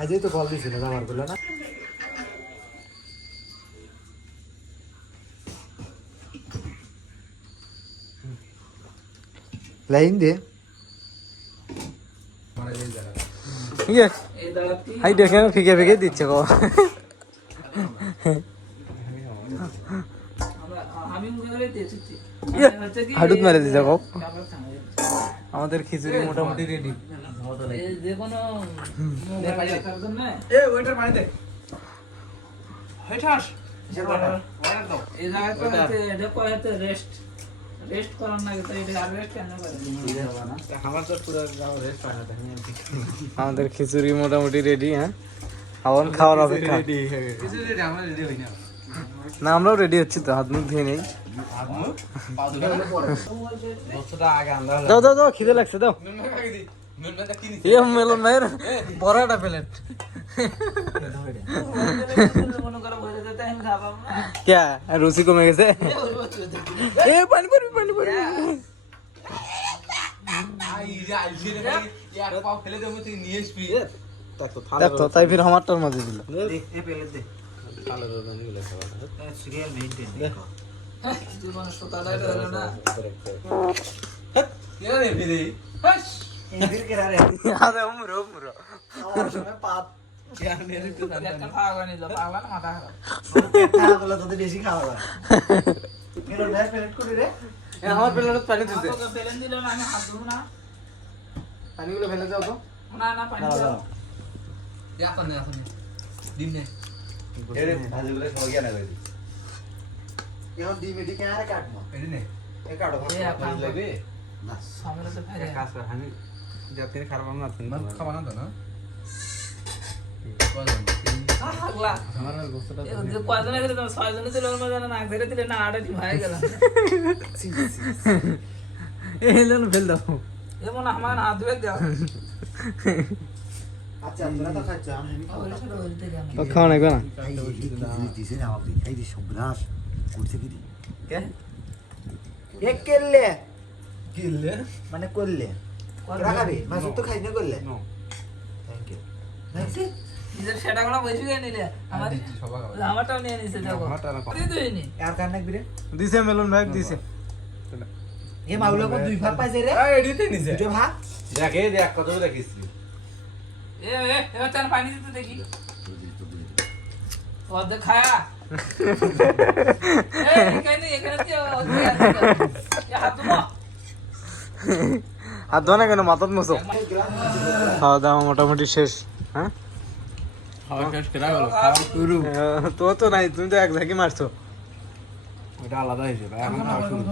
আজই তো কল দিছিল আমার বললো না লাইন দে হাই দেখে ফিকে ফিকে দিচ্ছে গো হাডুত মারে দিচ্ছে গো আমাদের খিচুড়ি মোটামুটি রেডি আমাদের খিচুড়ি মোটামুটি রেডি হ্যাঁ খাওয়ান খাওয়ার অপেক্ষা না আমরাও রেডি হচ্ছি তো হাত মুখ ধুয়ে নেই দাও দাও দাও খিদে লাগছে দাও মেলন ভাইয়ের বড়টা প্লেট क्या रुचि कमे गए ए पानी पर पानी पर तो ताई फिर हमार टर्म दे दिला ए पहले दे कालो दो निकले सीरियल मेंटेन देखो जीवन सोता दे ना क्या रे फिर हश ये फिर करा रे याद है उम्र और मैं पाप यार मेरे तो একটা খাওয়া নিল পাগলা না মাথা খারাপ খাওয়া গুলো তো বেশি খাওয়া হয় মেরো না প্লেট করে রে আমার প্লেটত পানি দিতে তো প্লেন দিল না আমি হাত ধুব না পানিগুলো ফেলে দাও তো না না পানি দাও এখন ডিম নে এরে ভাজিগুলো সব গিয়া না কইদি এখন ডিম এটি কে আর কাটমু এটি নে এ কাটো এ আপনি লাগবে না সামনে তো ফাইরে কাজ কর আমি যাতে খারাপ না তুমি খাবা না তো না খাওয়া নাকি না মানে করলে তো খাই না করলে সেটা কোনো বসে গিয়ে নিলে আমারটাও নিয়ে নিছে দেখো আর কার নাক বিরে দিছে মেলন ভাগ দিছে এ মাগুলো কো দুই ভাগ পাইছে রে এডিতে নিছে দুই ভাগ দেখে দেখ কত দেখিস এবার চার পানি দিতে দেখি ওদ খায়া এখানে হাত ধোয়া না কেন মাথার মতো খাওয়া দাওয়া মোটামুটি শেষ হ্যাঁ তো তো নাই তুমি তো এক ঝাঁকি মারছো ওটা আলাদা হিসেবে এখন খাওয়া শুরু